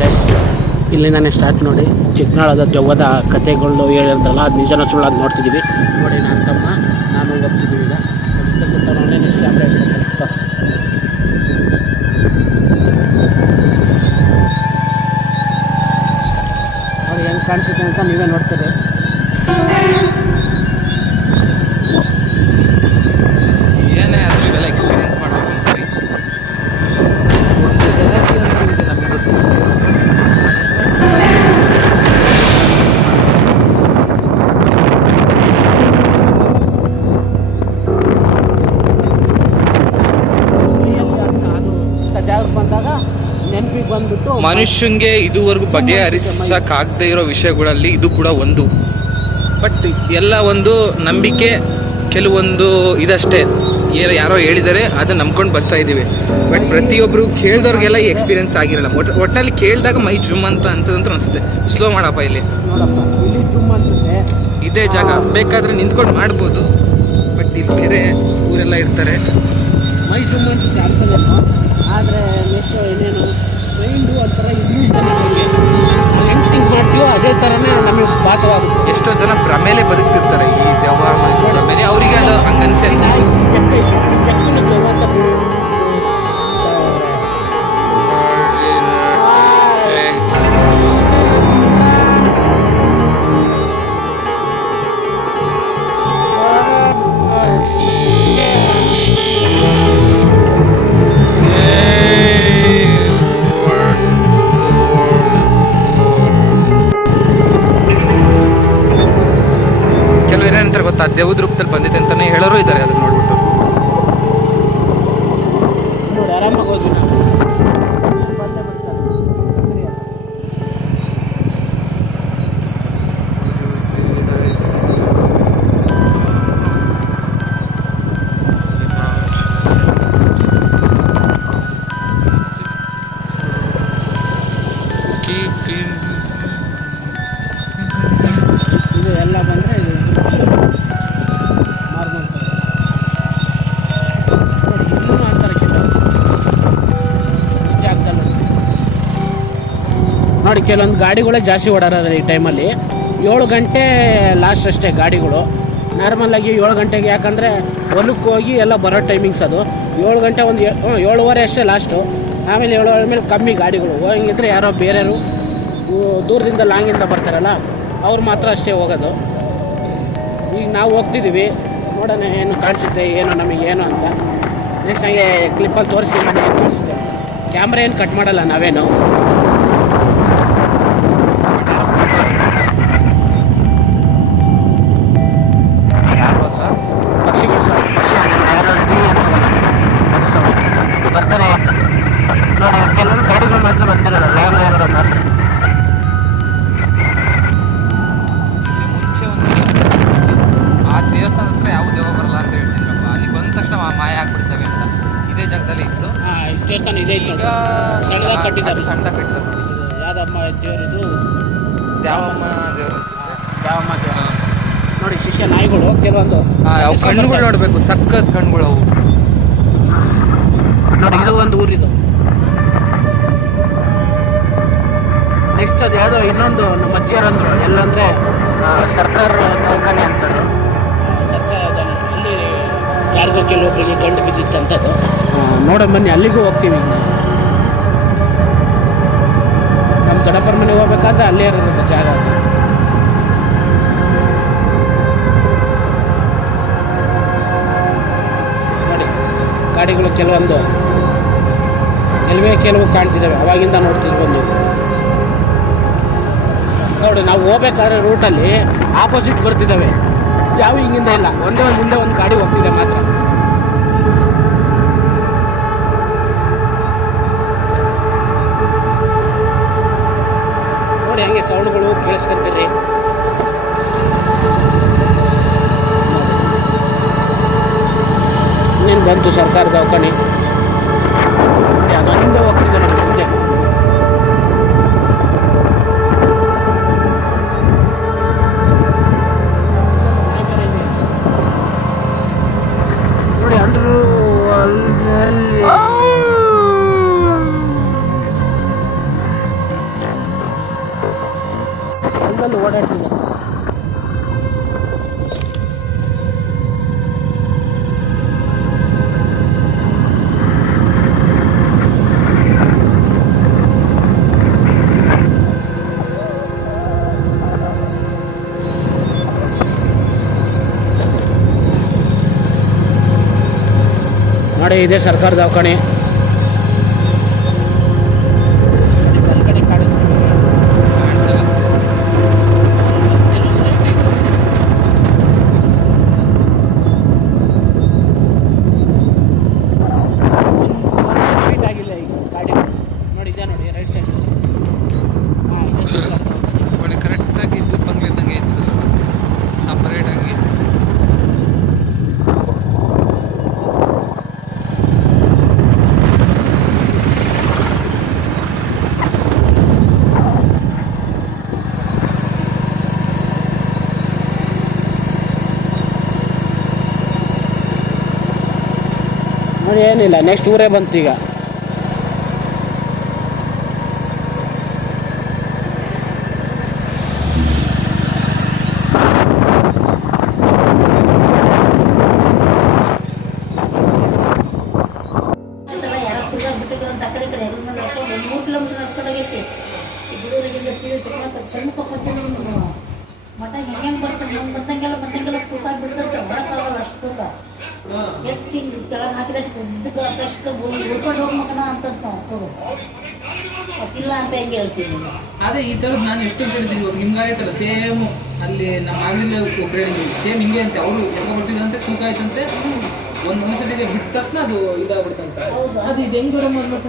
Guys, ಇಲ್ಲಿಂದಾನೆ start ನೋಡಿ. ಚಿಕ್ಕನಾಳದ ದೆವ್ವದ ಕಥೆಗಳು ಹೇಳಿದ್ರಲ್ಲ, ಅದು ನಿಜನ ಸುಳ್ಳು ಅದು ನೋಡ್ತಿದ್ದೀವಿ ನೋಡಿ. ನಾನು ತಮ್ಮ ನಾನು ಹೋಗ್ತಿದ್ದೀವಿ ಈಗ. ನೋಡಿ ಹೆಂಗೆ ಕಾಣಿಸುತ್ತೆ ಅಂತ ನೀವೇ ನೋಡ್ತೀರಿ. ಏನೇ ಆದರೂ ಇದೆಲ್ಲ ಎಕ್ಸ್ಪೀರಿಯನ್ಸ್ ಮಾಡಬೇಕು ಒಂದ್ಸರಿ. ನಮಗೆ ಗೊತ್ತಿಲ್ಲ. ಬಂದಾಗ ನೆನಪಿಗೆ ಬಂದ್ಬಿಟ್ಟು ಮನುಷ್ಯಂಗೆ ಇದುವರೆಗೂ ಬಗೆಹರಿಸಕ್ಕಾಗದೇ ಇರೋ ವಿಷಯಗಳಲ್ಲಿ ಇದು ಕೂಡ ಒಂದು. ಬಟ್ ಎಲ್ಲ ಒಂದು ನಂಬಿಕೆ, ಕೆಲವೊಂದು ಇದಷ್ಟೇ. ಯಾರೋ ಹೇಳಿದ್ದಾರೆ ಅದನ್ನ ನಂಬ್ಕೊಂಡು ಬರ್ತಾ ಇದ್ದೀವಿ. ಬಟ್ ಪ್ರತಿಯೊಬ್ಬರು ಕೇಳಿದವ್ರಿಗೆಲ್ಲ ಈ ಎಕ್ಸ್ಪೀರಿಯನ್ಸ್ ಆಗಿರಲ್ಲ. ಒಟ್ಟಿನಲ್ಲಿ ಕೇಳಿದಾಗ ಮೈ ಜುಮ್ ಅಂತ ಅನ್ಸೋದಂತ ಅನಿಸುತ್ತೆ. ಸ್ಲೋ ಮಾಡಪ್ಪ, ಇಲ್ಲಿ ನೋಡಪ್ಪ, ಇಲ್ಲಿ ಜುಮ್ ಅನ್ಸುತ್ತೆ. ಇದೇ ಜಾಗ, ಬೇಕಾದರೆ ನಿಂತ್ಕೊಂಡು ಮಾಡ್ಬೋದು. ಬಟ್ ಇಲ್ಲಿ ಬೇರೆ ಊರೆಲ್ಲ ಇರ್ತಾರೆ. ಮೈ ಜುಮ್ ಅನ್ಸುತ್ತೆ ಅನ್ಸೋದೇನು. ಆದರೆ ನೆಕ್ಸ್ಟ್ ಏನೇನು ಮೈಂಡು ಒಂಥರ ಇಲ್ಯೂಷನ್ ನಮಗೆ. ನಾವು ಹೆಂಗೆ ಥಿಂಕ್ ಮಾಡ್ತೀವೋ ಅದೇ ಥರನೇ ನಮಗೆ ಭಾಸವಾಗುತ್ತೆ. ಎಷ್ಟೋ ಜನ ಭ್ರಮೇಲೆ ಬದುಕ್ತಿರ್ತಾರೆ ಈ ದೆವ್ವ ಭ್ರಮೇಲೆ. ಅವರಿಗೆ ಅದು ಹಂಗನ್ಸೆ ಅನ್ಸುತ್ತೆ. ಕೆಲವರು ಏನಂತಾರೆ ಗೊತ್ತಾ, ದೇವದ ರೂಪದಲ್ಲಿ ಬಂದಿದೆ ಅಂತಾನೆ ಹೇಳೋರು ಇದ್ದಾರೆ. ಅದನ್ನ ನೋಡ್ಬಿಟ್ಟು ನೋಡಿ ಆರಾಮಾಗಿ ಹೋದ್ವಿ ನಾವು. ಇದು ಎಲ್ಲ ಬಂದರೆ ಇದು ಮಾರ್ಗಂತ ಇನ್ನೂ ಅಂತಾರೆ ಜಾಗದಲ್ಲಿ ನೋಡಿ. ಕೆಲವೊಂದು ಗಾಡಿಗಳೇ ಜಾಸ್ತಿ ಓಡಾಡೋದು ಈ ಟೈಮಲ್ಲಿ. 7 ಗಂಟೆ ಲಾಸ್ಟ್ ಅಷ್ಟೇ ಗಾಡಿಗಳು. ನಾರ್ಮಲಾಗಿ 7 ಗಂಟೆಗೆ, ಯಾಕಂದರೆ ಹೊಲಕ್ಕೆ ಹೋಗಿ ಎಲ್ಲ ಬರೋ ಟೈಮಿಂಗ್ಸ್ ಅದು. 7 ಗಂಟೆ ಒಂದು 7:15 ಅಷ್ಟೇ ಲಾಸ್ಟು. ಆಮೇಲೆ 7 ಮೇಲೆ ಕಮ್ಮಿ ಗಾಡಿಗಳು. ಹೋಗಿದ್ರೆ ಯಾರೋ ಬೇರೆಯವರು ದೂರದಿಂದ ಲಾಂಗಿಂದ ಬರ್ತಾರಲ್ಲ, ಅವ್ರು ಮಾತ್ರ ಅಷ್ಟೇ ಹೋಗೋದು. ಈಗ ನಾವು ಹೋಗ್ತಿದ್ದೀವಿ, ನೋಡೋಣ ಏನು ಕಾಣಿಸುತ್ತೆ, ಏನೋ ನಮಗೆ ಏನು ಅಂತ. ನೆಕ್ಸ್ಟ್ ಹಂಗೆ ಕ್ಲಿಪ್ಪಲ್ಲಿ ತೋರಿಸಿ ನಮಗೆ ಕಾಣಿಸುತ್ತೆ. ಕ್ಯಾಮ್ರಾ ಏನು ಕಟ್ ಮಾಡಲ್ಲ ನಾವೇನು. ಪಕ್ಷಿಗಳು ಬರ್ತಾರೆ ನೋಡಿ. ಕೆಲವೊಂದು ಗಾಡಿಗಳು ಮಾತ್ರ ಬರ್ತಿರಲ್ಲ, ಮಾತ್ರ. ದೇವಸ್ಥಾನ ಹತ್ರ ಯಾವ ದೇವ ಬರಲ್ಲ ಅಂತ ಹೇಳ್ತಿದ್ರಪ್ಪ. ಅಲ್ಲಿ ಬಂದ ತಕ್ಷಣ ಮಾಯ ಆಗ್ಬಿಡ್ತವೆ ಅಂತ. ಇದೇ ಜಾಗದಲ್ಲಿ ಇತ್ತು. ದೇವಸ್ಥಾನ ಇದೆ. ಈಗ ಸಣ್ಣದಾಗಿ ಕಟ್ಟಿದ್ದಾರೆ. ಸಣ್ಣದಾಗಿ ಕಟ್ಟಿದ್ದಾರೆ ನೋಡಿ. ಯಾವ್ದಮ್ಮ ದೇವರಿದು? ದ್ಯಾವಮ್ಮ ದೇವರು ಅನ್ಸುತ್ತೆ. ದ್ಯಾವಮ್ಮ ದೇವರು ನೋಡಿ. ಶಿಷ್ಯ ನಾಯಿಗಳು ಕೆಲವೊಂದು ಅವು ಕಣ್ಣುಗಳು ನೋಡಬೇಕು, ಸಖತ್ ಕಣ್ಣುಗಳು ಅವು ನೋಡಿ. ಇದು ಒಂದು ಊರಿದು. ನೆಕ್ಸ್ಟ್ ಅದು ಯಾವುದೋ ಇನ್ನೊಂದು ನಮ್ಮ ಅಜ್ಜಿಯರಂದ್ರು ಎಲ್ಲಂದರೆ ಸರ್ಕಾರ ದವಾಖಾನೆ ಅಂತಾರೆ. ಸರ್ಕಾರದಲ್ಲಿ ಅಲ್ಲಿ ಯಾರಿಗೋ ಕೆಲವೊಬ್ಬರಿಗೆ ಗಂಡು ಬಿದ್ದಿತ್ತಂಥದ್ದು. ನೋಡೋ ಬನ್ನಿ, ಅಲ್ಲಿಗೂ ಹೋಗ್ತೀವಿ. ನಮ್ಮ ದೊಡ್ಡಪ್ಪರ ಮನೆಗೆ ಹೋಗ್ಬೇಕಾದ್ರೆ ಅಲ್ಲೇ ಇರೋದು ಜಾಗ ಅದು. ನೋಡಿ ಗಾಡಿಗಳು ಕೆಲವು ಕಾಣ್ತಿದ್ದಾವೆ. ಅವಾಗಿಂದ ನೋಡ್ತಿದ್ವಿ ನೀವು ನೋಡಿ. ನಾವು ಹೋಗ್ಬೇಕಾದ್ರೆ ರೂಟಲ್ಲಿ ಆಪೋಸಿಟ್ ಬರ್ತಿದ್ದಾವೆ. ಯಾವ ಹಿಂಗಿಂದ ಇಲ್ಲ, ಒಂದೇ ಒಂದು ಮುಂದೆ ಒಂದು ಗಾಡಿ ಹೋಗ್ತಿದೆ ಮಾತ್ರ. ನೋಡಿ ಹಂಗೆ ಸೌಂಡ್ಗಳು ಕೇಳಿಸ್ಕೊಂತೀರಿ. ಇನ್ನೇನು ಬಂತು ಸರ್ಕಾರ ದವಾಖಾನೆ. ಅದೊಂದೇ ಹೋಗ್ತಿದೆ ನಮ್ಮ ಮುಂದೆ. ಫುಲ್ಲಲ್ಲಿ ಓಡಾಡ್ತಿದೆ. ನೋಡಿ ಇದೆ ಸರ್ಕಾರ ದವಾಖಾನೆ. ಆಗಿಲ್ಲ ಈಗ ಗಾಡಿ ನೋಡಿ, ಇದೆ ನೋಡಿ ರೈಟ್ ಸೈಡ್. ಒಳ್ಳೆ ಕರೆಕ್ಟಾಗಿ ಬೂತ್ ಬಂಗ್ಲೆ ಇದ್ದಂಗೆ ಇತ್ತು, ಸಪರೇಟ್ ಆಗಿ. ನೋಡಿ ಏನಿಲ್ಲ, ನೆಕ್ಸ್ಟ್ ಊರೇ ಬಂತು ಈಗ. ಮಠ ಹೆಂಗೆ ಬರ್ತಾರೆ ಹೆಂಗೆ ಬಂದಂಗೆಲ್ಲ ಸುಖ ಬಿಡ್ತೈತೆ, ಹೊರಕಾಗಲ್ಲ ಅಷ್ಟು ತೂಕ ಎತ್ತಿ ಕೆಳಗೆ ಹಾಕಿದ್ರೆ ಉದ್ದಕ್ಕೆ ಅಷ್ಟು ಉಳ್ಕೊಂಡು ಹೋಗಿ ಮಗನ ಅಂತಂತ ನಾವು ಗೊತ್ತಿಲ್ಲ ಅಂತ ಹೆಂಗೆ ಹೇಳ್ತೀನಿ. ಅದೇ ಈ ಥರದ್ದು ನಾನು ಎಷ್ಟು ಅಂತ ಹೇಳಿದ್ದೀನಿ. ಇವಾಗ ನಿಮ್ಗೆ ಆಯ್ತಲ್ಲ ಸೇಮ್ ಅಲ್ಲಿ ನಮ್ಮ ಆಗಲಿಲ್ಲ ಒಬ್ಬರು ಸೇಮ್ ಹಿಂಗೆ ಅಂತ ಅವರು ಎತ್ಕೊ ಬರ್ತಿದ್ದಂತೆ ತೂಕ ಆಯ್ತಂತೆ. ಒಂದ್ಸಲಿಗೆ ಬಿಟ್ಟ ತಕ್ಷಣ ಅದು ಇದಾಗ್ಬಿಡ್ತಂತ. ಅದು ಇದು ಹೆಂಗೆ ದೂರ ಮಾಡ್ಬೇಕು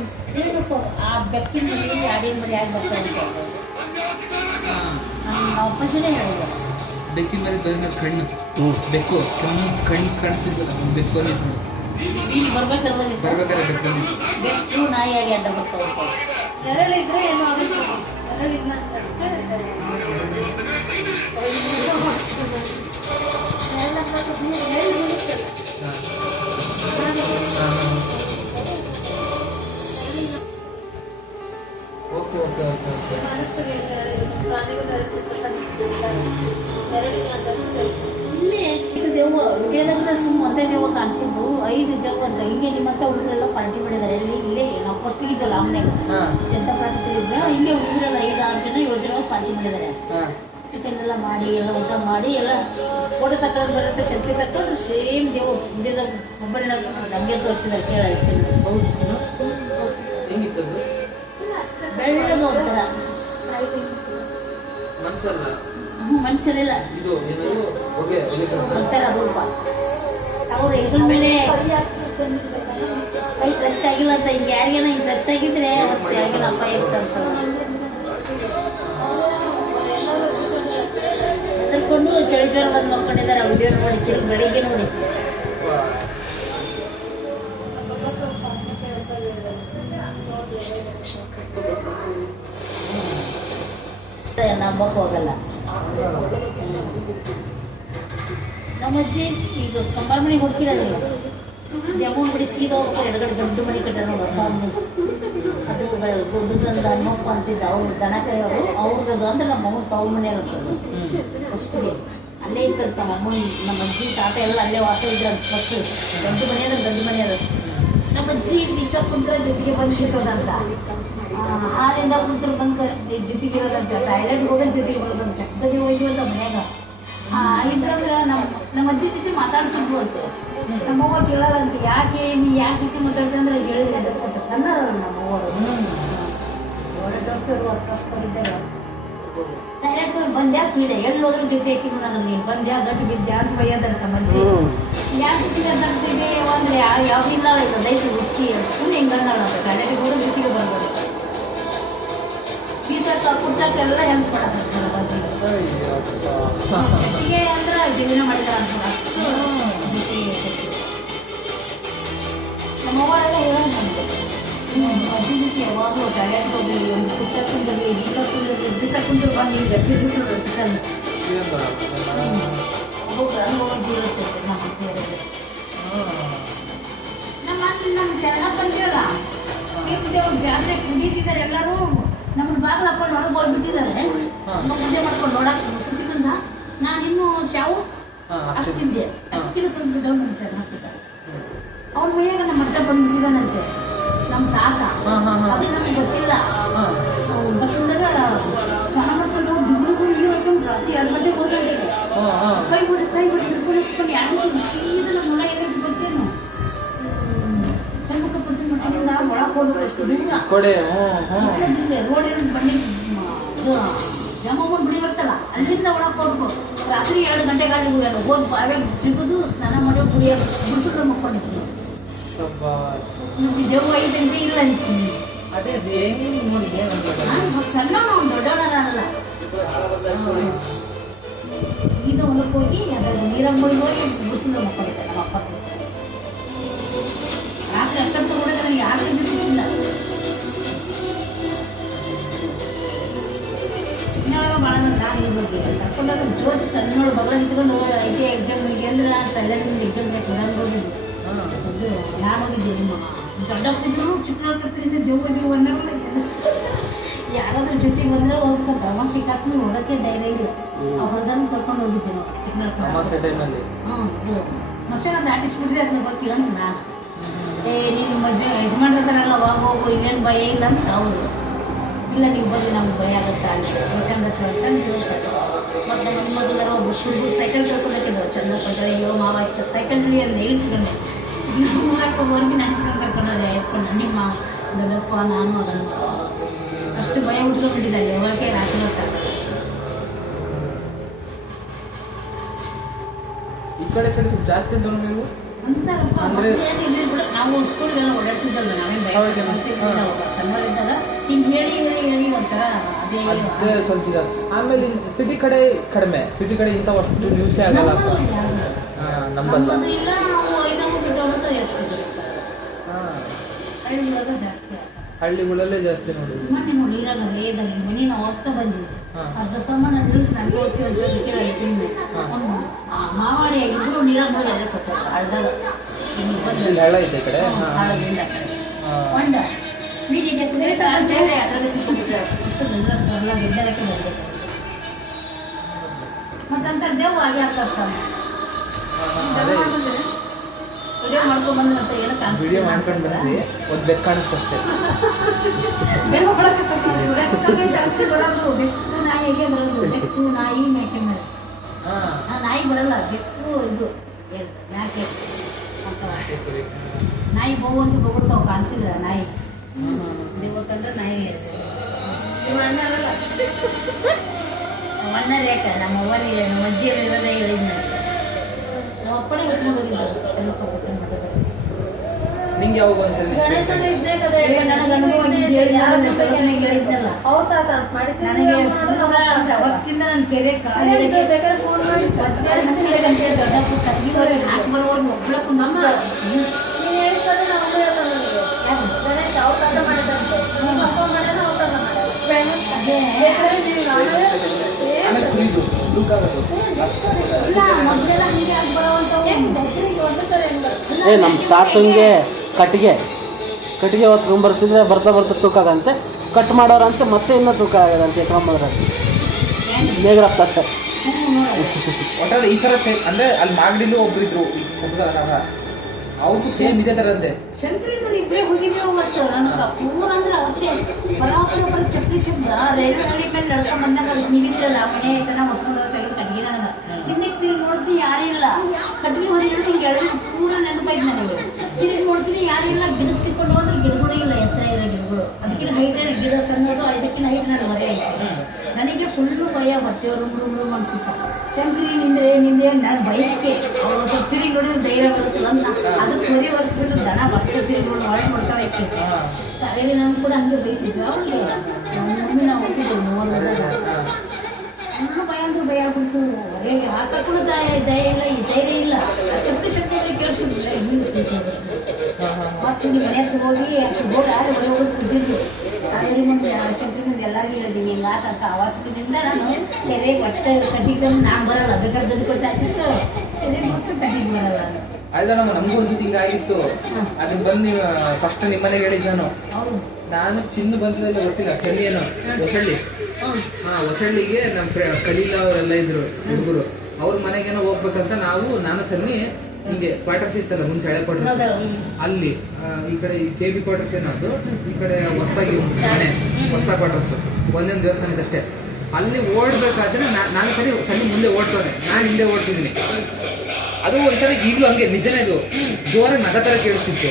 ಆ ಬೆಕ್ಕಿನ ಮರಿ ಆಡಿನ ಮರಿ ಆಗಿ ಬರ್ತಾರೆ ಅಂತ ನಮ್ಮ ಅಪ್ಪಾಜಿನೇ ಹೇಳಿದ್ರು. ಬೆಕ್ಕಿನ ಮರಿ ಬಂದ ಕಣ್ಣು ಬೆಕ್ಕು ಕಣ್ಣು ಕಾಣಿಸ್ತಿದ್ವಲ್ಲ, ಒಂದು ಬೆಕ್ಕು ಬಂದಿತ್ತು ಇಲ್ಲಿ ಬರ್ಬೇಕಾದ್ರೆ ಬೆಕ್ಕು ಬಂದಿತ್ತು. ಬೆಕ್ಕು ನಾಯಿಯಾಗಿ ಅಡ್ಡ ಬರ್ತಾವೆ. ನೆರಳಿದ್ರೆ ಏನೋ ಆಗಲ್ಲ, ನೆರಳಿಲ್ಲ ಓಕೆ ಓಕೆ ಓಕೆ ಓಕೆ. ಇಲ್ಲಿ ದೇವ ವಿಡಿಯೋದಾಗ ಸುಮ್ಮ ಒಂದೇ ದೇವ ಕಾಣಿಸಿದ್ದು 5 ಜಗ ಅಂತ. ಹಿಂಗೆ ನಿಮ್ಮಂತ ಹುಡುಗರೆಲ್ಲ ಪಾರ್ಟಿ ಮಾಡಿದ್ದಾರೆ. ಇಲ್ಲೇ ನಾವು ಫಸ್ಟಿಗೆ ಇದ್ದಲ್ಲ ಆಮ್ನೆಗೆ ಜನತಾ ಪಾರ್ಟಿ ಇದ್ದರೆ ಹಿಂಗೆ ಹುಡುಗರೆಲ್ಲ 5-6 ಜನ 7 ಜನ ಪಾರ್ಟಿ ಮಾಡಿದ್ದಾರೆ. ಚಿಕನ್ ಎಲ್ಲ ಮಾಡಿ ಎಲ್ಲ ಊಟ ಮಾಡಿ ಎಲ್ಲ ಫೋಟೋ ತಗೊಂಡು ಬರುತ್ತೆ, ಸೆಲ್ಫಿ ತಗೊಂಡು ಸೇಮ್ ದೇವ ವಿಡಿಯೋದಾಗ ಮೊಬೈಲ್ ಹಂಗೆ ತೋರಿಸಿದ್ದಾರೆ. ಕೇಳ ಬೆಳ್ಳಗೆ ಒಂಥರ ಮನ್ಸರಿಲ್ಲ ಒಂಥರ ರೂಪ. ಅವ್ರು ಹೆಗಲ ಮೇಲೆ ಕೈ ಟಚ್ ಆಗಿಲ್ಲ ಅಂತ, ಹಿಂಗೆ ಯಾರಿಗೇನ ಹಿಂಗೆ ಟಚ್ ಆಗಿದ್ರೆ ಅವತ್ತು ಯಾರಿಗೇನ ಅಪಾಯ ಇರ್ತಂತ ಹೆದರ್ಕೊಂಡು ಚಳಿ ಜ್ವರ ಬಂದು ನೋಡ್ಕೊಂಡಿದ್ದಾರೆ. ವಿಡಿಯೋ ನೋಡಿ ಬೆಳಿಗ್ಗೆ ನೋಡಿ ನಂಬಕ್ಕೆ ಹೋಗಲ್ಲ. ನಮ್ಮ ಅಜ್ಜಿ ಈಗ ಕಂಬಾರ ಮನೆಗೆ ಹೋಗ್ತಿರಲಿಲ್ಲ, ದೇವನ ಬಿಡಿ ಸೀದಾ ಹೋಗ್ತಾರೆ. ಎಡಗಡೆ ದೊಡ್ಡ ಮನೆ ಕಟ್ಟಾರ ಹೊಸ ಮನೆ, ಅದು ದೊಡ್ಡದಂದ ಹನುಮಪ್ಪ ಅಂತಿದ್ದ ಅವ್ರು ದನ ಕಾಯೋರು ಅವ್ರದ್ದು ಅಂದ್ರೆ ನಮ್ಮ ಅಮ್ಮನ ತವ್ರ ಮನೆ ಇರುತ್ತದು ಫಸ್ಟಿಗೆ. ಅಲ್ಲೇ ಇರ್ತದೆ ನಮ್ಮ ಅಮ್ಮ, ನಮ್ಮ ಅಜ್ಜಿ ತಾತ ಎಲ್ಲ ಅಲ್ಲೇ ವಾಸ ಇದ್ರು. ಫಸ್ಟ್ ದೊಡ್ಡ ಮನೆ ಅಂದ್ರೆ ದೊಡ್ಡ ಮನೆ ಇರುತ್ತೆ. ನಮ್ಮ ಅಜ್ಜಿ ಬೀಸ ಕುಂತ್ರ ಜೊತೆಗೆ ಬಂದು ಬೀಸೋದಂತ, ಹಾಲಿಂದ ಕುಂತ್ರ ಬಂದು ಜೊತೆಗೆ ಇರೋದಂತ, ಟಾಯ್ಲೆಟ್ಗೆ ಹೋಗೋದು ಜೊತೆಗೆ ಬರೋದಂತ, ಚಕ್ಕದಿ ಹೋಯ್ತು ಮನ್ಯಾಗ. ಅಲ್ಲಿಂದ್ರೆ ನಮ್ಮ ಅಜ್ಜಿ ಜೊತೆ ಮಾತಾಡ್ತಿದ್ವು ಅಂತೆ. ನಮ್ಮವ್ವ ಕೇಳೋದಂತ, ಯಾಕೆ ನೀ ಯಾಕೆ ಜೊತೆ ಮಾತಾಡ್ತೆ ಅಂದ್ರೆ ಹೇಳಿದ್ರೆ ಅದಕ್ಕೆ ಸಣ್ಣದಲ್ಲ ನಮ್ಮವ್ವರು. 8 ವರ್ಷದವ್ರು ಟಾಯ್ಲೆಟ್ದವ್ರು ಬಂದ್ಯಾ ಕೀಡೆ ಎಲ್ಲೋದ್ರ ಜೊತೆ ಹಾಕಿ ನನಗೆ ನೀನು ಬಂದ್ಯಾ ಗಟ್ಟು ಬಿದ್ದ್ಯಾ ಅಂತ ಬೈಯೋದಂತ ಮಜ್ಜಿ. ಯಾಕೆ ಜೊತೆಗೆ ಅಡ್ಡಾಡ್ತಿದ್ದೆ ಅಂದ್ರೆ ಯಾವ್ದಿಲ್ಲ ಇಲ್ಲ ದೈತು ಹುಚ್ಚಿ ಸುಮ್ಮನೆ ಹೆಂಗಣ್ಣ ಟಾಯ್ಲೆಟ್ಗೆ ಹೋಗೋದ್ರ ಜೊತೆಗೆ ಬರ್ಬೋದು. ಬೀಸಕ್ಕ ಕುಟ್ಟಕ್ಕೆಲ್ಲ ಹೆಲ್ಪ್ ಮಾಡಕ್ಕೆ ಜೊತೆಗೆ ಅಂದ್ರೆ ಜೀವನ ಮಾಡಿದಾರ ಅಂತ ನಮ್ಮವರೆಲ್ಲ ಹೇಳೋದು ನಮಗೆ. ಅಜ್ಜಿ ಜೊತೆ ಯಾವಾಗಲೂ ಟಾಯ್ಲೆಟ್ ಹೋಗಿ ಒಂದು ಕುಟ್ಟಕ್ಕೊಂಡ್ರಿ ಬಿಸಕ್ಕುಂದ್ರು ಬಂದು ಈಗ ಗಟ್ಟಿ ಬಿಸೋದು ಬಿಸಲ್ಲ ಒಬ್ಬೊಬ್ಬರು ಅನುಭವ ಇರುತ್ತೆ ನಮ್ಮ ಅಜ್ಜಿ ಇರುತ್ತೆ. ನಮ್ಮ ಚೆನ್ನಾಗಿ ಬಂದಿರಲ್ಲ ದೇವ್ರ ಜಾತ್ರೆ ಕುಡಿತಿದ್ದಾರೆ ಎಲ್ಲರೂ. ನಮ್ಮನ್ನ ಬಾಗಿಲು ಹಾಕೊಂಡು ಒಳಗೆ ಹೋಗ್ಬಿಟ್ಟಿದ್ದಾರೆ. ಮುದ್ದೆ ಮಾಡ್ಕೊಂಡು ನೋಡಕ್ಕೆ ಸುದ್ದಿ ಬಂದ ನಾನಿನ್ನೂ ಶಾವು ಅಷ್ಟು ತಿಂದೆ ಅದಕ್ಕಿಂತ ಸ್ವಲ್ಪ ಡೌನ್ ಮಾಡ್ತಾರೆ ಅವ್ರ ಮೈಯಾಗ ನಮ್ಮ ಅಜ್ಜ ಬಂದಿದ್ದಾನಂತೆ ನಮ್ಮ ತಾತ ಅದು ನಮ್ಗೆ ಗೊತ್ತಿಲ್ಲ ಬಚ್ಚಿದಾಗ ಸ್ನಾನ ಮಾಡ್ಕೊಂಡು ದುಡ್ಡು ನೀರು ಹಾಕೊಂಡು ರಾತ್ರಿ 2 ಗಂಟೆಗೆ 3 ಗಂಟೆಗೆ ಕೈ ಬಿಡಿ ಹಿಡ್ಕೊಂಡು ಯಾರು ಸೀದಾ ನಮ್ಮ ಮನೆ ಏನಾದ್ರು ಗೊತ್ತೇನು ಸಣ್ಣ ಪುಟ್ಟ ಮಟ್ಟಿನಿಂದ ಒಳಗೆ ಹೋಗ್ಬೇಕು ಎಷ್ಟು ದೂರ ರೋಡ್ ಏನು ಬಂಡಿ ಜಮೋಗನ್ ಬಿಡಿ ಬರ್ತಲ್ಲ ಅಲ್ಲಿಂದ ಒಳಗೆ ಹೋಗ್ಬೇಕು ರಾತ್ರಿ 2 ಗಂಟೆಗಾಡಿ ಹೋಗಿ ಬಾವ್ಯಾಗ ಜಿಗಿದು ಸ್ನಾನ ಮಾಡಿ ಕುಡಿಯೋ ಗುಡಿಸಿದ್ರೆ ಮಕ್ಕೊಂಡಿರ್ತೀವಿ ನಮಗೆ ದೇವ್ 5 ಗಂಟೆ ಇಲ್ಲ ಅಂತೀನಿ ಸಣ್ಣವನು ಅವ್ನು ದೊಡ್ಡವನಲ್ಲ ಸೀದಾ ಹೊಲಕ್ಕೆ ಹೋಗಿ ಅದರ ನೀರಂಗೋಡಿ ಹೋಗಿ ಗುಡಿಸಿದ್ರೆ ಮಕ್ಕೊಂಡಿರ್ತಾರೆ ನಮ್ಮ ಅಪ್ಪ ರಾತ್ರಿ ಅಷ್ಟೊತ್ತು ನೋಡಿದ್ರೆ ನನಗೆ ಯಾರು ಇದು ಸಿಕ್ಕಿಲ್ಲ ಭಾಳ ನಾನು ಈ ಬಗ್ಗೆ ಕರ್ಕೊಂಡಾಗ ಜ್ಯೋತಿ ಸಣ್ಣೋಳು ಬಗಲಿಂದ ಐಟಿ ಎಕ್ಸಾಮ್ ಈಗ ಅಂದ್ರೆ ತಲೆಯಿಂದ ಎಕ್ಸಾಮ್ ಬೇಕು ನಾನು ಹೋಗಿದ್ದು ನಾನು ಹೋಗಿದ್ದೆ ನಿಮ್ಮ ದೊಡ್ಡಪ್ಪಿದ್ರು ಚಿಕ್ಕನವ್ರ ದೇವು ಅನ್ನೋಲ್ಲ ಯಾರಾದ್ರೂ ಜೊತೆಗೆ ಬಂದರೆ ಹೋಗ್ಬೇಕಂತ ಅಮಾವಾಸ್ಯೆ ಕಾತ್ನು ಹೋಗೋಕ್ಕೆ ಧೈರ್ಯ ಇಲ್ಲ ಅವ್ರದನ್ನು ಕರ್ಕೊಂಡು ಹೋಗಿದ್ದೆ ನಾವು ಚಿಕ್ಕನವ್ರ ಇದು ಮಸಾಲ ದಾಟಿಸ್ಬಿಟ್ರೆ ಅದನ್ನ ಗೊತ್ತಿಲ್ಲ ಅಂತ ನಾನು ನಿಮ್ಮ ಮದುವೆ ಯಜಮಾನ್ರದಾರಲ್ಲ ಹೋಗು ಇಲ್ಲೇನು ಭಯ ಇಲ್ಲ ಅಂತ ಅವರು ಇಲ್ಲ ನೀವು ಬಂದು ನಮ್ಗೆ ಭಯ ಆಗುತ್ತಾ ಅಂತ ಚಂದಪ್ಪ ಅಂತಂದು ಹೇಳ್ತಾರೆ ಮತ್ತು ನಮ್ಮ ಮದುವೆಲ್ಲ ಒಬ್ಬ ಹುಡುಗರು ಸೈಕಲ್ ಕರ್ಕೊಂಡೋಗಿದ್ದವು ಚಂದಪ್ಪ ಅಂದರೆ ಅಯ್ಯೋ ಮಾವ ಸೈಕಲ್ ನಡಿ ಅಂತ ಇಳಿಸ್ಕೊಂಡೆ ಊರಕ್ಕೆ ಹೋಗೋರ್ಗೆ ನಡೆಸ್ಕೊಂಡು ಕರ್ಕೊಂಡೋದೆ ಎತ್ಕೊಂಡು ನಿಮ್ಮ ದೊಡ್ಡಪ್ಪ ನಾನು ಅದನ್ನು ಅಷ್ಟು ಭಯ ಹುಡ್ಕೊಂಡ್ಬಿಟ್ಟಿದ್ದಾರೆ ಯಾವಾಗೆ ರಾತ್ರಿ ಹೊತ್ತ ಈ ಕಡೆ ಸೈಡ್ ಜಾಸ್ತಿ ಅಂತ ನೀವು ಅಂತಾರಪ್ಪ ನಾವು ಸ್ಕೂಲ್ಗೆಲ್ಲ ಓಡಾಡ್ತಿದ್ದಲ್ಲ ನಾವೇನು ಸಣ್ಣವರಿದ್ದಾಗ ಹಿಂಗೆ ಹೇಳಿ ಒಂಥರ ಅದೇ ಸ್ವಲ್ಪ ಆಮೇಲೆ ಸಿಟಿ ಕಡೆ ಕಡಿಮೆ ಸಿಟಿ ಕಡೆ ಇಂಥ ಅಷ್ಟು ನ್ಯೂಸೇ ಆಗಲ್ಲ ನಂಬಲ್ಲ ಇಲ್ಲ ನಾವು 5 ಬಿಟ್ಟು ಹೋಗೋದು ಎಷ್ಟು ಹಳ್ಳಿಯೊಳಗೆ ಜಾಸ್ತಿ ಹಳ್ಳಿಗಳಲ್ಲೇ ಜಾಸ್ತಿ ನೋಡಿದ್ವಿ ಮೊನ್ನೆ ನೋಡಿ ಇರಾಗ ಲೇದಲ್ಲಿ ಮನೆ ನಾವು ಹೋಗ್ತಾ ಬಂದ್ವಿ ಅರ್ಧ ಸಾಮಾನು ಅಂದ್ರೆ ನನಗೆ ಹೋಗ್ತೀವಿ ಮಾವಾಡಿ ಇಬ್ಬರು ನೀರಾಗ ಹೋಗಿ ಅಲ್ಲೇ ಸ್ವಲ್ಪ ಹಳ್ದಾಗ ಹಳ್ಳ ಐತೆ ಕಡೆ ಹಳ್ಳದಿಂದ ಹೊಂಡ ನೀರಿಗೆ ಅದ್ರಾಗ ಸಿಕ್ಕಿಬಿಟ್ರೆ ಗೆಡ್ಡರಕ್ಕೆ ಬರಬೇಕು ಮತ್ತಂತಾರೆ ದೇವು ಆಗಿ ಆಗ್ತದೆ ಸರ್ ವಿಡಿಯೋ ಮಾಡ್ಕೊಂಡ್ಬಂದು ಮತ್ತೆ ಏನೋ ಕಾಣಿಸ್ತೀವಿ ವಿಡಿಯೋ ಮಾಡ್ಕೊಂಡು ಬಂದ್ವಿ ಒಂದು ಬೆಕ್ಕು ಕಾಣಿಸ್ತಷ್ಟೇ ಜಾಸ್ತಿ ಬರೋದು ಬೆಕ್ಕು ನಾಯಿಗೆ ಬರೋದು ಬೆಕ್ಕು ನಾಯಿ ಮೇಕೆ ಮೇಲೆ ನಾಯಿ ಬರಲ್ಲ ಬೆಕ್ಕು ಇದು ಯಾಕೆ ನಾಯಿ ಬಹು ಅಂತ ಬಗ್ಬಿಡ್ತಾವ ಕಾಣಿಸಿದ್ರ ನಾಯಿ ದೇವ್ರ ಕಂಡ್ರೆ ನಾಯಿ ಅಣ್ಣ ರೇಖ ನಮ್ಮ ಅವ್ವನಿಗೆ ನಮ್ಮ ಅಜ್ಜಿಯಲ್ಲಿ ಇರೋದೇ ಹೇಳಿದ್ನ ನಮ್ಮ ಅಪ್ಪನೇ ಎತ್ಕೊಂಡು ಹೋಗಿದ್ದಾರೆ ಚೆನ್ನಪ್ಪ ನಿಂಗೆ ಯಾವಾಗ ಒಂದ್ಸರಿ ಗಣೇಶನ ಇದ್ದೇ ಕதை ನನಗೆ ಅನುಭವ ಹೇಳಿದ್ನಲ್ಲ ಅವ್ರ ತಾತ ಮಾಡಿದ್ದೆ ನನಗೆ ಅವತ್ತಿಂದ ನನ್ನ ಕೆರೆ ಬೇಕಾದ್ರೆ ಫೋನ್ ಮಾಡಿ ದೊಡ್ಡಪ್ಪ ಕಟ್ಟಿಗೆ ಹಾಕಿ ಬರೋರು ಒಬ್ಬಳಕ್ಕೂ ನಮ್ಮ ನೀನು ಹೇಳ್ತಾರೆ ನಾವು ಹೇಳ್ತಾರೆ ಗಣೇಶ ಅವ್ರ ತಾತ ಮಾಡಿದಂತೆ ನಿಮ್ಮ ಅಪ್ಪ ಮಾಡ್ಯಾರ ಅವ್ರ ತಾತ ಮಾಡ್ಯಾರ ನೀವು ಆಮೇಲೆ ಕುರಿದು ದುಡ್ಡಾಗೋದು ಮೊದಲೆಲ್ಲ ಹಂಗೆ ಆಗಿ ಬರೋವಂಥವು ಒಂದೇ ಏ ನಮ್ಮ ತಾತಂಗೆ ಕಟ್ಟಿಗೆ ಹೊತ್ಕೊಂಡ್ಬರ್ತಿದ್ರೆ ಬರ್ತಾ ತೂಕ ಆಗಂತೆ ಕಟ್ ಮಾಡೋರಂತೆ ಮತ್ತೆ ಇನ್ನೂ ತೂಕ ಆಗದಂತೆ ಎತ್ಕೊಂಬಂದ್ರಂತೆ ಬೇಗರಪ್ಪ ಒಟ್ಟಲ್ಲಿ ಈ ಥರ ಸೇಮ್ ಅಂದರೆ ಅಲ್ಲಿ ಮಾಗಡಿಲೂ ಒಬ್ರು ಇದ್ರು ಸಂಪ್ರದಾಯ ಅವ್ರದ್ದು ಸೇಮ್ ಇದೇ ಥರ ಅಂತೆ ಶಂಕರಿನ ಇಬ್ಬರೇ ಹೋಗಿದ್ವಿ ಅವತ್ತು ನನಗೆ ಪೂರ ಅಂದ್ರೆ ಅವತ್ತೇ ಬರಾಬರ ಚಪ್ಪಲಿ ಶಬ್ದ ರೈಲ್ವೆ ಗಾಡಿ ಮೇಲೆ ನಡ್ಕೊಂಡು ಬಂದಾಗ ನೀವಿದ್ರಲ್ಲ ಮನೆ ತನ ಹೊತ್ಕೊಂಡು ಕಟ್ಟಿಗೆ ನನಗೆ ಹಿಂದಕ್ಕೆ ತಿರುಗಿ ನೋಡ್ತೀನಿ ಯಾರೂ ಇಲ್ಲ ಕಟ್ಟಿಗೆ ಹೊರ ಹಿಡಿದು ಹಿಂಗೆ ಎಳೆದು ಪೂರ ನೆನಪಾಯ್ತು ನನಗೆ ತಿರುಗಿ ನೋಡ್ತೀನಿ ಯಾರೂ ಇಲ್ಲ ಗಿಡಕ್ಕೆ ಸಿಕ್ಕೊಂಡು ಹೋದ್ರೆ ಗಿಡಗಳು ಇಲ್ಲ ಎತ್ತರ ಇರೋ ಗಿಡಗಳು ಅದಕ್ಕಿಂತ ಹೈಟ್ ಗಿಡ ಸಣ್ಣದು ಇದಕ್ಕಿಂತ ಹೈಟ್ ನಾನು ಹೊರೆ ಆಯ್ತು ನನಗೆ ಫುಲ್ಲು ಭಯ ಬರ್ತೇವ್ರು ರೂಮ್ ಅನ್ಸುತ್ತ ಶಂಕರಿ ನಿಂದ್ರೆ ನಾನು ಭಯಕ್ಕೆ ಅವ್ರು ಸ್ವಲ್ಪ ತಿರುಗಿ ನೋಡಿದ್ರೆ ಧೈರ್ಯ ಬರುತ್ತಲ್ಲ ಅಂತ ಅದಕ್ಕೆ ಹೊರಿ ಒರೆಸ್ಬಿಟ್ಟು ದನ ಬರ್ತದೆ ತಿರುಗಿ ನೋಡಿ ಹೊಳೆ ಮಾಡ್ತಾರೆ ಇರ್ತಿದ್ದೆ ಹಾಗಾಗಿ ನಾನು ಕೂಡ ಹಂಗೆ ಬೈತಿದ್ವಿ ಅವಳಿಗೆ ನಮ್ಮ ಮಮ್ಮಿ ನಾವು ಹೋಗ್ತಿದ್ದೆವು ಫುಲ್ಲು ಭಯ ಅಂದ್ರೆ ಭಯ ಆಗ್ಬಿಟ್ಟು ಹೊರಗೆ ಹಾಕಕ್ಕೂ ಧೈರ್ಯ ಇಲ್ಲ ಈ ಧೈರ್ಯ ಇಲ್ಲ ಚಪ್ಪಲಿ ಶಕ್ತಿ ಕೇಳಿಸ್ಬಿಟ್ಟಿಲ್ಲ ಮತ್ತು ನೀವು ಮನೆ ಹತ್ರ ಹೋಗಿ ಯಾರು ಹೊಳೆ ಹೋಗೋದು ಕುದ್ದಿದ್ದು ಅದ್ರ ಮುಂದೆ ಶಂಕರಿ ಮುಂದೆ ಎಲ್ಲರಿಗೂ ಹೇಳಿದ್ದೀನಿ ಹಿಂಗೆ ಆತಂತ ಅವತ್ತಿನಿಂದ ನಾನು ತೆರೆಗೆ ಒಟ್ಟೆ ಕಟ್ಟಿಗೆ ತಂದು ನಾನು ಬರಲ್ಲ ಬೇಕಾದ್ರೆ ದುಡ್ಡು ಕೊಟ್ಟು ಹಾಕಿಸ್ಕೊಳ್ಳಿ ತೆರೆಗೆ ಬಿಟ್ಟು ಕಟ್ಟಿಗೆ ಬರಲ್ಲ ಅಲ್ಲ ನಮಗೂ ಒಂದ್ಸತಿ ಹಿಂಗಾಗಿತ್ತು ಅದನ್ನ ಬಂದು ನೀವು ಫಸ್ಟ್ ನಿಮ್ಮ ಮನೆಗೆ ಹೇಳಿದ್ದು ನಾನು ಚಿನ್ನ ಬಂದಿಲ್ಲ ಗೊತ್ತಿಲ್ಲ ಸೆಳ್ಳಿ ಏನು ಹೊಸಳ್ಳಿ ಹೊಸಳ್ಳಿಗೆ ನಮ್ಮ ಕಲೀಲ ಅವರೆಲ್ಲ ಇದ್ರು ಹುಡುಗರು, ಅವ್ರ ಮನೆಗೇನೋ ಹೋಗ್ಬೇಕಂತ ನಾನು ಸನ್ನಿ ಹಿಂಗೆ ಕ್ವಾರ್ಟರ್ಸ್ ಇತ್ತಲ್ಲ ಮುಂಚೆ ಹಳೆ ಕ್ವಾರ್ಟರ್ಸ್, ಅಲ್ಲಿ ಈ ಕಡೆ KB ಕ್ವಾರ್ಟರ್ಸ್ ಏನದು, ಈ ಕಡೆ ಹೊಸದಾಗಿ ಮನೆ ಹೊಸ ಕ್ವಾರ್ಟರ್ಸ್, ಒಂದೊಂದು ದೇವಸ್ಥಾನ ಇದೆ ಅಷ್ಟೇ. ಅಲ್ಲಿ ಓಡ್ಬೇಕಾದ್ರೆ ನಾನು ಸರಿ ಮುಂದೆ ಓಡ್ತಾನೆ, ನಾನು ಹಿಂದೆ ಓಡ್ತಿದ್ದೀನಿ. ಅದು ಒಂಥರ ಈಗಲೂ ಹಂಗೆ ನಿಜನೇ, ಅದು ಜೋರ ನಗ ತರ ಕೇಳಿಸ್ತಿತ್ತು.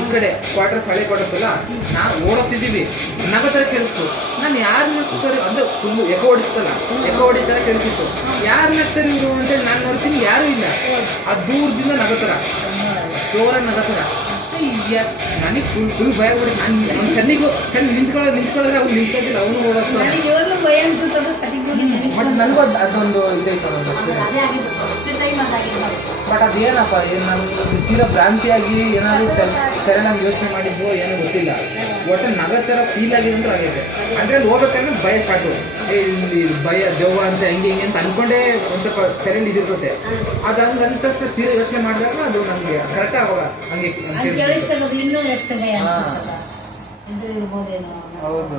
ಈ ಕಡೆ ಕ್ವಾರ್ಟರ್ಸ್ ಹಳೆ ಕ್ವಾರ್ಟರ್ಸ್ ಅಲ್ಲ, ನಾವು ಓಡೋಗ್ತಿದ್ದೀವಿ, ನಗ ತರ ಕೇಳಿಸ್ತು. ನಾನು ಯಾರು ನಗ್ತಾರೆ ಅಂದ್ರೆ ಫುಲ್ ಎಕೋ ಹೊಡಿತಾರ ಕೇಳಿಸಿತ್ತು. ಯಾರು ನಗ್ತಾರೆ ಇವರು ಅಂತೇಳಿ ನಾನು ನೋಡ್ತೀನಿ, ಯಾರು ಇಲ್ಲ. ಆ ದೂರದಿಂದ ನಗತರ, ಜೋರ ನಗತರ. ನನಗೆ ಫುಲ್ ಭಯ ಬಿಡಿ. ನಾನು ಸಣ್ಣ ನಿಂತ್ಕೊಳ್ಳೋದ್ರೆ ಅವ್ನು ನಿಂತ್ಕೊತಿಲ್ಲ, ಅವನು ಓಡೋಗ್ತಾನೆ. ಬಟ್ ನನಗೂ ಅದೊಂದು ಇದೈತಲ್ಲ ಬಟ್ ಅದೇನಪ್ಪ, ನಾನು ತೀರಾ ಭ್ರಾಂತಿಯಾಗಿ ಏನಾದ್ರು ತೆರೆ ನಂಗೆ ಯೋಚನೆ ಮಾಡಿದ್ವು ಏನೋ ಗೊತ್ತಿಲ್ಲ. ಒಟ್ಟು ನಗ ಥರ ಫೀಲ್ ಆಗಿದೆ ಅಂದ್ರೆ ಆಗೈತೆ. ಅಂದ್ರೆ ಅಲ್ಲಿ ಹೋಗ್ಬೇಕಂದ್ರೆ ಭಯ ಸ್ಟಾರ್ಟು, ಇಲ್ಲಿ ಭಯ ದೆವ್ವ ಅಂತ ಹೆಂಗೆ ಅಂತ ಅನ್ಕೊಂಡೇ ಒಂದು ಸ್ವಲ್ಪ ತೆರೆಯಲ್ಲಿ ಇದಿರ್ತದೆ. ಅದು ಹಂಗೆ ಅಂದ ತಕ್ಷಣ ತೀರಾ ಯೋಚನೆ ಮಾಡಿದಾಗ ಅದು ನಮಗೆ ಕರೆಕ್ಟ್ ಆವಾಗ ಹಂಗೆ ಇನ್ನೂ ಎಷ್ಟು ಭಯ ಇರ್ಬೋದೇನೋ. ಹೌದು.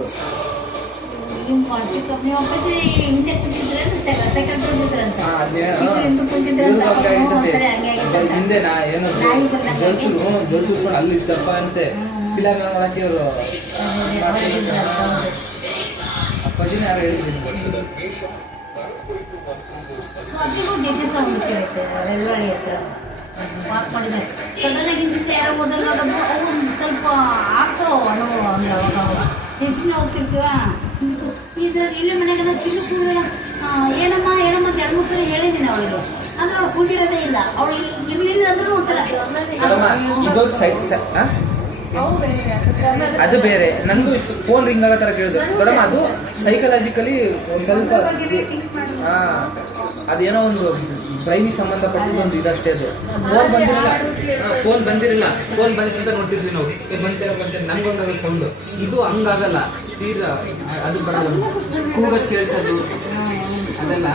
ನೀವು ಅಪ್ಪಾಜಿ ಹಿಂದೆ ಕುಂತಿದ್ರಂತ ಸೆಕೆಂಡ್ ಕುಂತಿದ್ರಂತ ಹಿಂದೆ ಏನೋ ಜೋಲ್ಸ್ಕೊಂಡು ಅಲ್ಲಿ ಸ್ವಲ್ಪ ಅಂತೆ ಫಿಲಮ್ ಮಾಡಕ್ಕೆ ಇವರು ಅಪ್ಪಾಜಿನ ಯಾರು ಹೇಳಿದ್ದೀನಿ. ಅದಿಗೂ ಜೊತೆ ಸೌಂಡ್ ಕೇಳುತ್ತೆ ರೆಲ್ವಾಡಿ ಹತ್ರ ವಾಕ್ ಮಾಡಿದ್ದಾರೆ. ಸಡನ್ನಾಗಿ ಹಿಂದಕ್ಕೆ ಯಾರೋ ಮೊದಲು ಅವು ಸ್ವಲ್ಪ ಆಗ್ತಾವ ಅನುಭವ ಅಂದ್ರೆ ಅವಾಗ ಹೆಸರು ಹೋಗ್ತಿರ್ತೀವ. ಇದ್ರಲ್ಲಿ ಇಲ್ಲೇ ಮನೆಗೆಲ್ಲ ಚಿಕ್ಕ ಕೂದಲ ಏನಮ್ಮ ಅಂತ 2-3 ಸಲ ಹೇಳಿದ್ದೀನಿ ಅವಳಿಗೆ. ಅಂದ್ರೆ ಅವ್ಳು ಕೂಗಿರೋದೇ ಇಲ್ಲ. ಅವಳು ಇಲ್ಲಿ ಅಂದ್ರೂ ಒಂಥರ ಅದು ಬೇರೆ. ನನಗೂ ಫೋನ್ ರಿಂಗ್ ಆಗೋ ಥರ ಕೇಳಿದ್ರು ದೊಡ್ಡಮ್ಮ. ಅದು ಸೈಕಲಾಜಿಕಲಿ ಒಂದು ಸ್ವಲ್ಪ ಅದೇನೋ ಒಂದು ಬ್ರೈನಿ ಸಂಬಂಧಪಟ್ಟಿದ್ದು ಒಂದು ಇದಷ್ಟೇ. ಅದು ಫೋನ್ ಬಂದಿರಲಿಲ್ಲ ಅಂತ ನೋಡ್ತಿದ್ವಿ ನಾವು. ಬಂತೇನೆ ನಮ್ಗೊಂದಾಗಲ್ಲ ಸೌಂಡು. ಇದು ಹಂಗಾಗಲ್ಲ, ತೀರಾ ಅದು ಬರೋದು ಕೂಗೋದು ಕೇಳಿಸೋದು ಅದೆಲ್ಲ.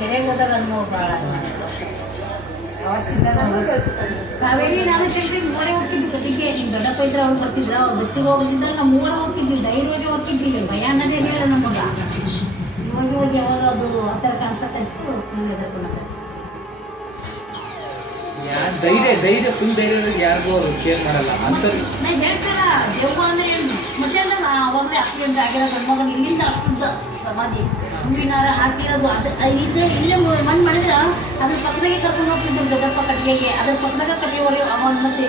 ಕೆರೆಗೆ ಹೋದಾಗ ಅನ್ಬೋದು ಭಾಳ ಕಾವೇರಿ ನಾನು ಶೆಟ್ರಿಗೆ 3 ಹೋಗ್ತಿದ್ವಿ ಕಟ್ಟಿಗೆ. ನಿಮ್ಮ ದೊಡ್ಡಪ್ಪ ಇದ್ರೆ ಅವ್ರು ಬರ್ತಿದ್ರು, ಅವ್ರು ಬಸ್ಸಿಗೆ ಹೋಗೋದಿದ್ದಾಗ ನಾವು 3 ಹೋಗ್ತಿದ್ವಿ. ಧೈರ್ಯವಾಗಿ ಹೋಗ್ತಿದ್ವಿ. ಭಯ ಅನ್ನೋದೇ ಹೇಳ ನಮಗ. ಹೋಗಿ ಯಾವಾಗ ಅದು ಆ ಥರ ಕಾಣಿಸೋಕ್ಕಾಯ್ತು ಎದುರ್ಕೊಂಡು ಧೈರ್ಯ ಫುಲ್ ಧೈರ್ಯ ಯಾರಿಗೂ ಅವರು ಕೇರ್ ಮಾಡಲ್ಲ ಅಂತ ಹೇಳ್ತಾರ. ದೆವ್ವ ಅಂದ್ರೆ ಸ್ಮಶಾನ ಅವಾಗಲೇ ಆಕ್ಸಿಡೆಂಟ್ ಆಗಿರೋ ಗಂಡ್ಮಗನ ಇಲ್ಲಿಂದ ಅಷ್ಟುದ್ದ ಸಮಾಧಿ ಹೂವಿನಾರ ಹಾಕಿರೋದು. ಇಲ್ಲೇ ಮಣ್ಣು ಮಾಡಿದ್ರೆ ಅದ್ರ ಪಕ್ಕದಾಗೆ ಕರ್ಕೊಂಡು ಹೋಗ್ತಿದ್ರು ದೊಡ್ಡಪ್ಪ ಕಟ್ಟಿಗೆಗೆ. ಅದ್ರ ಪಕ್ಕದಾಗ ಕಟ್ಟಿಗೆ ಹೊಡೆಯೋ ಅವಾಗ ಮತ್ತೆ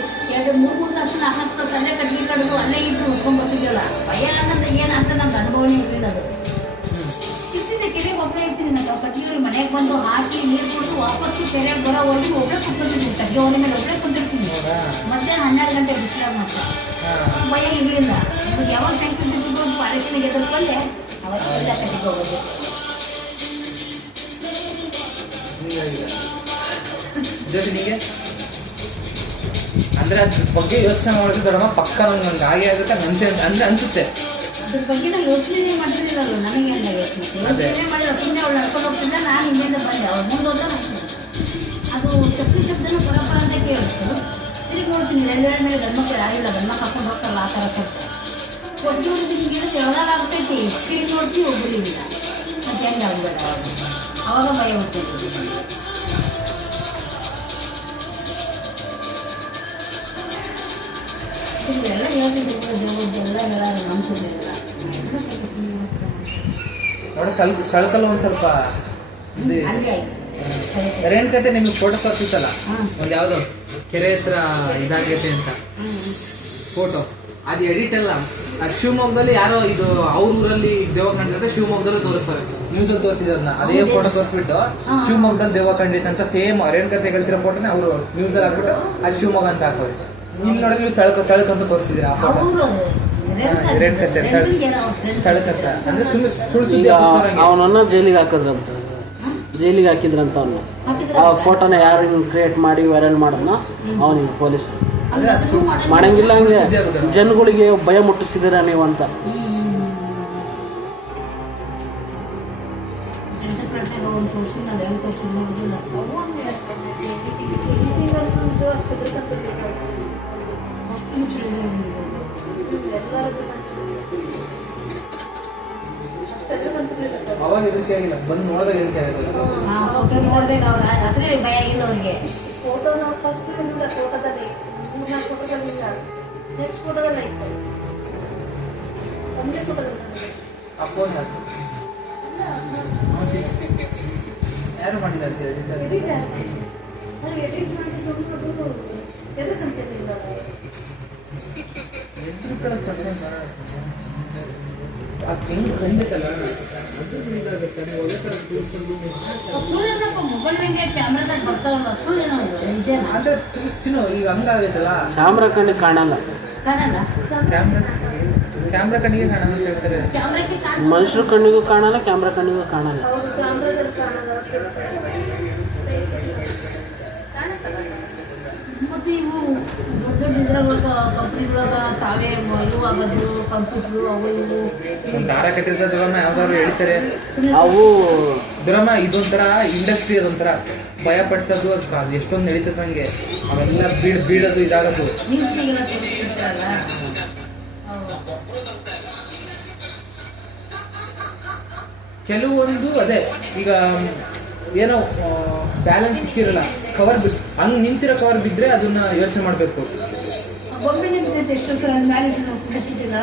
2-3 ತಾಸು 4 ತಾಸು ಅಲ್ಲೇ ಕಟ್ಟಿಗೆ ಕಡಿದು ಅಲ್ಲೇ ಇದ್ದು ಉಟ್ಕೊಂಡು ಬರ್ತಿದ್ವಲ್ಲ. ಭಯ ಅನ್ನೋದು ಏನಂತ ನಮ್ಗೆ ಅನುಭವನೇ ಇರಲಿಲ್ಲದು. ಇಷ್ಟಿಂದ ಕೆರೆಗೆ ಒಬ್ಬರೇ ಇರ್ತೀನಿ. ನಾವು ಕಟ್ಟಿಗೆ ಮನೆಗೆ ಬಂದು ಹಾಕಿ ನೀರು ಕೊಟ್ಟು ವಾಪಸ್ಸು ಕೆರೆಗೆ ಬರೋವರೆಗೂ ಒಬ್ಬರೇ ಕುತ್ಕೊತಿದ್ವಿ. ಕಟ್ಟಿಗೆ ಹೊರ ಮೇಲೆ ಒಬ್ಬರೇ ಕುಂತಿರ್ತೀನಿ. ಮಧ್ಯಾಹ್ನ 12 ಗಂಟೆ ಬಿಸಿಲಾಗ ಮಾತ್ರ ಭಯ ಇರಲಿಲ್ಲ. ಯಾವಾಗ ಶಂಕರ ಪಾರೇಶನಿಗೆ ಎದುರ್ಕೊಂಡೆ ಅವತ್ತಿಂದ ಕಟ್ಟಿಗೆ ಹೋಗೋದು. ಜೊತೆಗೆ ಅಂದ್ರೆ ಅದ್ರ ಬಗ್ಗೆ ಯೋಚನೆ ಮಾಡೋದು ದೊಡ್ಡಮ್ಮ ಪಕ್ಕ ನಂಗೆ ಹಾಗೆ ಆಗುತ್ತೆ ಅಂದ್ರೆ ಅನ್ಸುತ್ತೆ. ಅದ್ರ ಬಗ್ಗೆ ನಾವು ಯೋಚನೆ ಮಾಡಿರಲಿಲ್ಲಲ್ಲ. ನನಗೆಲ್ಲ ಯೋಚನೆ ಮಾಡಿದ್ರೆ ಸುಮ್ಮನೆ ಅವಳು ನಡ್ಕೊಂಡು ಹೋಗ್ತಿದ್ದ. ನಾನು ಹಿಂದಿಂದ ಬಂದೆ. ಅವ್ಳು ಮುಂದೆ ಹೋದ ಅದು ಚಪ್ಪಲಿ ಶಬ್ದನೂ ಬರಬರ ಅಂತ ಕೇಳಿಸ್ತು. ತಿರುಗಿ ನೋಡ್ತೀನಿ ರೈಲ್ವೆ ಮೇಲೆ ಗಂಡ್ಮಕ್ಳು ಯಾರಿಲ್ಲ. ಗಂಡ್ಮಕ್ಳು ಹಾಕೊಂಡು ಹೋಗ್ತಾರಲ್ಲ ಆ ಥರ ಸ್ವಲ್ಪ ಕೊಟ್ಟು ಹಿಂಗೆ ತೆಳೆದಾಗ ಆಗ್ತೈತಿ. ತಿರುಗಿ ನೋಡ್ತೀವಿ ಒಬ್ಬರಿಲ್ಲ. ಮತ್ತೆ ಹೆಂಗೆ ಆಗ್ಬೇಡ ಅವಾಗ ಭಯ ಹೋಗ್ತೈತಿ. ಎಲ್ಲ ಹೇಳ್ತಿದ್ದೆಲ್ಲ ನಂಬ್ತಿರ್ಲಿಲ್ಲ. ಕಳ್ಕಲ್ಲ ಒಂದ್ ಸ್ವಲ್ಪ ರೇಣುಕತೆ ನಿಮ್ಗೆ ಫೋಟೋ ತೋರಿಸಿತ್ತಲ್ಲ ಒಂದ್ ಯಾವ್ದೋ ಕೆರೆ ಹತ್ರ ಇದಾಗೈತೆ ಅಂತ ಫೋಟೋ. ಅದು ಎಡಿಟ್ ಅಲ್ಲ, ಅದು ಶಿವಮೊಗ್ಗದಲ್ಲಿ ಯಾರೋ ಇದು ಅವ್ರ ಊರಲ್ಲಿ ದೇವ ಕಂಡಿರುತ್ತೆ, ಶಿವಮೊಗ್ಗದಲ್ಲೂ ತೋರಿಸ್ತಾರೆ. ನ್ಯೂಸ್ ಅಲ್ಲಿ ತೋರಿಸಿದ್ರನ್ನ ಅದೇ ಫೋಟೋ ತೋರಿಸ್ಬಿಟ್ಟು ಶಿವಮೊಗ್ಗದಲ್ಲಿ ದೇವ ಕಂಡಿತ ಅಂತ ಸೇಮ್ ರೇಣುಕತೆ ಕಳಿಸಿರೋ ಫೋಟೋನೇ ಅವರು ನ್ಯೂಸ್ ಅಲ್ಲಿ ಹಾಕ್ಬಿಟ್ಟು ಅದು ಶಿವಮೊಗ್ಗ ಅಂತ ಹಾಕೋರು. ಇಲ್ಲಿ ನೋಡಿದ್ರೆ ನೀವು ತಳ್ಕಂತ ತೋರಿಸಿದಿರ ಆ ಫೋಟೋ. ರೇಣುಕತೆ ತಳ್ಕತ್ತ ಅಂದ್ರೆ ಸುಳ್ಳು ಅವನನ್ನ ಜೈಲಿಗೆ ಹಾಕಿದ್ರಂತ. ಜೈಲಿಗೆ ಹಾಕಿದ್ರಂತ ಅವನ್ನ. ಆ ಫೋಟೋನ ಯಾರು ಕ್ರಿಯೇಟ್ ಮಾಡಿ ವೈರಲ್ ಮಾಡೋದನ್ನ ಅವನಿಗೆ ಪೊಲೀಸ್ ಮಾಡಂಗಿಲ್ಲ. ಹಂಗೆ ಜನಗಳಿಗೆ ಭಯ ಮುಟ್ಟಿಸಿದಿರ ನೀವು ಅಂತ. ಎಲ್ಲರೂ ಅವಾಗ ಇದಕ್ಕೆ ಆಗಿಲ್ಲ, ಬಂದು ನೋಡಿದಾಗ ಇದಕ್ಕೆ ಆಗುತ್ತೆ. ಫೋಟೋ ನೋಡಿದಾಗ ಅವ್ರು ಅದ್ರೆ ಭಯ ಆಗಿಲ್ಲ ಅವ್ರಿಗೆ. ಫೋಟೋ ನಾವು ಫಸ್ಟ್ ಫೋಟೋದಲ್ಲಿ 3-4 ಫೋಟೋದಲ್ಲಿ ಇಲ್ಲ, ನೆಕ್ಸ್ಟ್ ಫೋಟೋದಲ್ಲಿ ಐತೆ, ಒಂದೇ ಫೋಟೋದಲ್ಲಿ ಆ ಫೋನ್ ಯಾರು ಮಾಡಿದ್ದಾರೆ ಎಡಿಟರ್ ಎಡಿಟ್ ಮಾಡಿದ್ದು ಎದಕ್ಕಂತಿಲ್ಲ. ಖಂಡಿತಲ್ಲ ಸುಳ್ಳೇನಪ್ಪ ಮೊಬೈಲ್ನಾಗೆ ಕ್ಯಾಮ್ರಾದಾಗ ಬರ್ತಾವಲ್ಲ, ಸುಳ್ಳೇನೋ ನಿಜನ ಅಂದ್ರೆ ಈಗ ಹಂಗಾಗೈತಲ್ಲ. ಕ್ಯಾಮ್ರಾ ಕಣ್ಣಿಗೆ ಕಾಣಲ್ಲ, ಕಾಣಲ್ಲ. ಕ್ಯಾಮ್ರಾ ಕಣ್ಣಿಗೆ ಕಾಣಲ್ಲ ಅಂತ ಹೇಳ್ತಾರೆ. ಕ್ಯಾಮ್ರಾಕ್ಕೆ ಮನುಷ್ಯರ ಕಣ್ಣಿಗೂ ಕಾಣಲ್ಲ, ಕ್ಯಾಮ್ರಾ ಕಣ್ಣಿಗೂ ಕಾಣಲ್ಲ. ಅವ್ರು ಕ್ಯಾಮ್ರಾದಲ್ಲಿ ಕಾಣಲ್ಲ, ಮತ್ತೆ ಇವು ದೊಡ್ಡ ದೊಡ್ಡ ಇದ್ರಾಗ ಕಂಪ್ನಿಗಳಾಗ ತಾವೇ ಇವು ಆಗೋದು ಕಂಪ್ಯೂಟ್ರು ಅವು ಇವು ಒಂದು ದಾರ ಕಟ್ಟಿರ್ತಾರೆ ದುರಮ್ಮ, ಯಾವ್ದಾದ್ರು ಹೇಳ್ತಾರೆ ಅವು ದುರಮ್ಮ. ಇದೊಂಥರ ಇಂಡಸ್ಟ್ರಿ, ಅದೊಂಥರ ಭಯ ಪಡಿಸೋದು, ಅದು ಎಷ್ಟೊಂದು ನಡೀತದೆ ನಂಗೆ. ಅವೆಲ್ಲ ಬೀಳೋದು ಇದಾಗೋದು. ನ್ಯೂಸ್ನಾಗೆಲ್ಲ ತೋರಿಸ್ತಿರ್ತಾರಲ್ಲ. ಕೆಲವೊಂದು ಅದೇ ಈಗ ಏನೋ ಬ್ಯಾಲೆನ್ಸ್ ಸಿಕ್ಕಿರಲ್ಲ, ಕವರ್ ಹಂಗೆ ನಿಂತಿರೋ ಕವರ್ ಬಿದ್ದರೆ ಅದನ್ನ ಯೋಚನೆ ಮಾಡಬೇಕು. ಗೊಂಬೆನೇ ಬಿದ್ದೈತೆ ಎಷ್ಟೋ ಸಲ ಮೇಲೆ ಬಿಟ್ಟಿದ್ದಿಲ್ಲ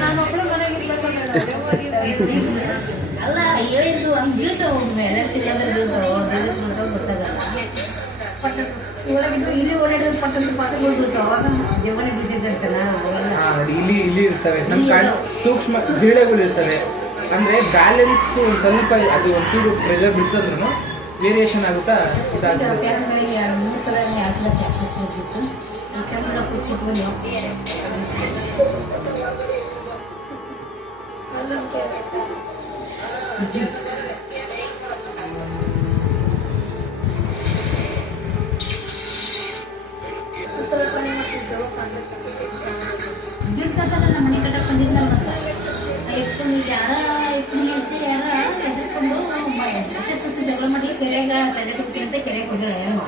ನಾನೊಬ್ಳು ಮನೆಗೆ ಅಲ್ಲ ಹೇಳಿದ್ದು ಹಂಗೆ ಬೀಳ್ತಾವ ಮೇಲೆ ಸಿಗಂದ್ರೆ ಗೊತ್ತಾಗಲ್ಲ. ಒಳಗಿದ್ದು ಇಲ್ಲಿ ಓಡಾಡಿದ್ರೆ ಪಟ್ಟಂತ ಪಾತ್ರಗಳು ಬೀಳ್ತಾವ, ಅವಾಗ ದೇವನೇ ಬಿದ್ದಿದ್ದಂತನ ಇಲ್ಲಿ ಇರ್ತವೆ ನಮ್ಮ ಸೂಕ್ಷ್ಮ ಜಿರಳೆಗಳು ಇರ್ತವೆ. ಅಂದರೆ ಬ್ಯಾಲೆನ್ಸ್ ಒಂದು ಸ್ವಲ್ಪ ಅದು ಒಂಚೂರು ಪ್ರೆಷರ್ ಬಿಡ್ತಂದ್ರೂ ವೇರಿಯೇಷನ್ ಆಗುತ್ತಾ ಇದಾಗ್ತದೆ. ಫ್ಯಾನ್ಗಳಿಗೆ 2-3 ಸಲ ಹಾಕ್ಬಿಟ್ಟು ಚಂದ್ರ ಕೂತ್ಕೊಂಡು ದುಡ್ಡು ನಮ್ಮ ಮನೆ ಕಟ್ಟಕ್ಕೆ ಬಂದಿದ್ದ ಎತ್ಕೊಂಡು ಯಾರ ಎತ್ಕೊಂಡು ಯಾರ ಎತ್ಕೊಂಡು ಮತ್ತೆ ಸುಸಿ ಜಗಳ ಮಾಡಿ ಕೆರೆಗೆ ತಲೆ ಟುಕ್ಕಿ ಅಂತ ಕೆರೆಗೆ ಹೋಗಿಲ್ಲ ಅಯ್ಯಮ್ಮ.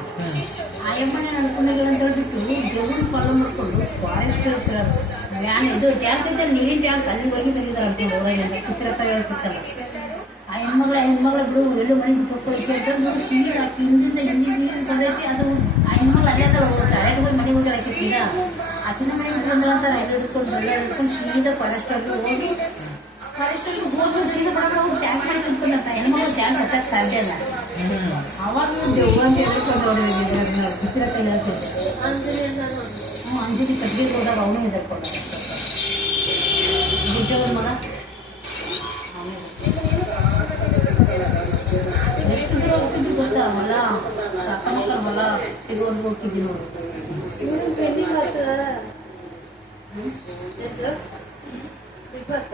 ಅಯ್ಯಮ್ಮನೇ ಅನ್ಕೊಂಡಿಲ್ಲ ಅಂತ ಹೇಳ್ಬಿಟ್ಟು ದೇವ್ರನ್ನ ಫಾಲೋ ಮಾಡ್ಕೊಂಡು ಫಾರೆಸ್ಟ್ ಇರ್ತಾರೆ ವ್ಯಾನ್ ಇದು ಟ್ಯಾಂಕ್ ಐತೆ, ನೀರಿನ ಟ್ಯಾಂಕ್ ಅಲ್ಲಿ ಹೋಗಿ ಬಂದಿದ್ದಾರೆ ಅಂತ ಊರಾಗ ಚಿತ್ರಕ ಹೇಳ್ತಿತ್ತಲ್ಲ. ಆ ಹೆಣ್ಮಗಳ ಬಿಡು ಎಲ್ಲೂ ಮನೆ ಬಿಟ್ಕೊಳ್ತಿ ಅಂತ ಸೀರೆ ಹಾಕಿ ಹಿಂದಿಂದ ನೀರು ತಂದೈತಿ. ಅದು ಆ ಹೆಣ್ಮಗಳು ಅಲ್ಲೇ ತರ ಹೋಗುತ್ತೆ, ಅಲ್ಲೇ ಹೋಗಿ ಮನೆಗೆ ಹೋಗಿ ಹಾಕಿ ಸೀದಾ ಅತಿನ ಮನೆಗೆ ಬಂದ್ರೆ ಅಂತ ಎಲ್ಲ ಹಿಡ್ಕೊಂಡು ಎಲ್ಲ ಹಿಡ್ಕೊಂಡು ಸೀದಾ ಫಾರೆಸ್ಟಲ್ಲಿ ಹೋಗಿ ಫಾರೆಸ್ಟಲ್ಲಿ ಹೋಗಿ ಸೀದಾ ಬರೋಣ ಹೋಗಿ ಟ್ಯಾಂಕ್ ಮಾಡಿ ನಿಂತ್ಕೊಂಡಂತ ಹೆಣ್ಮಗಳು ಟ್ಯಾಂಕ್ ಹತ್ತಕ್ಕೆ ಸಾಧ್ಯ ಇಲ್ಲ. ಅವಾಗ ದೆವ್ವ ಅಂತ ಹೇಳ್ಕೊಂಡು ಚಿತ್ರಕ ಹೇಳ್ತಿದ್ದೆ. ಅಂಜಲಿ ಕಡ್ಡಿಗೆ ಹೋದಾಗ ಅವನು ಹೆದರ್ಕೊಂಡ. ಗಿಡ್ಡವ್ರ ಮಗ ಎಷ್ಟು ದೂರ ಹೋಗ್ತಿದ್ವಿ ಗೊತ್ತಾ, ಹೊಲ ಸಾಕಮಕ್ಕ ಹೊಲ ಸಿಗೋರ್ಗೆ ಹೋಗ್ತಿದ್ವಿ ನೋಡಿ. ಇವರು ಪೆಂಡಿಂಗ್ ಆಗ್ತದ ಬಿಗ್ ಬಾಸ್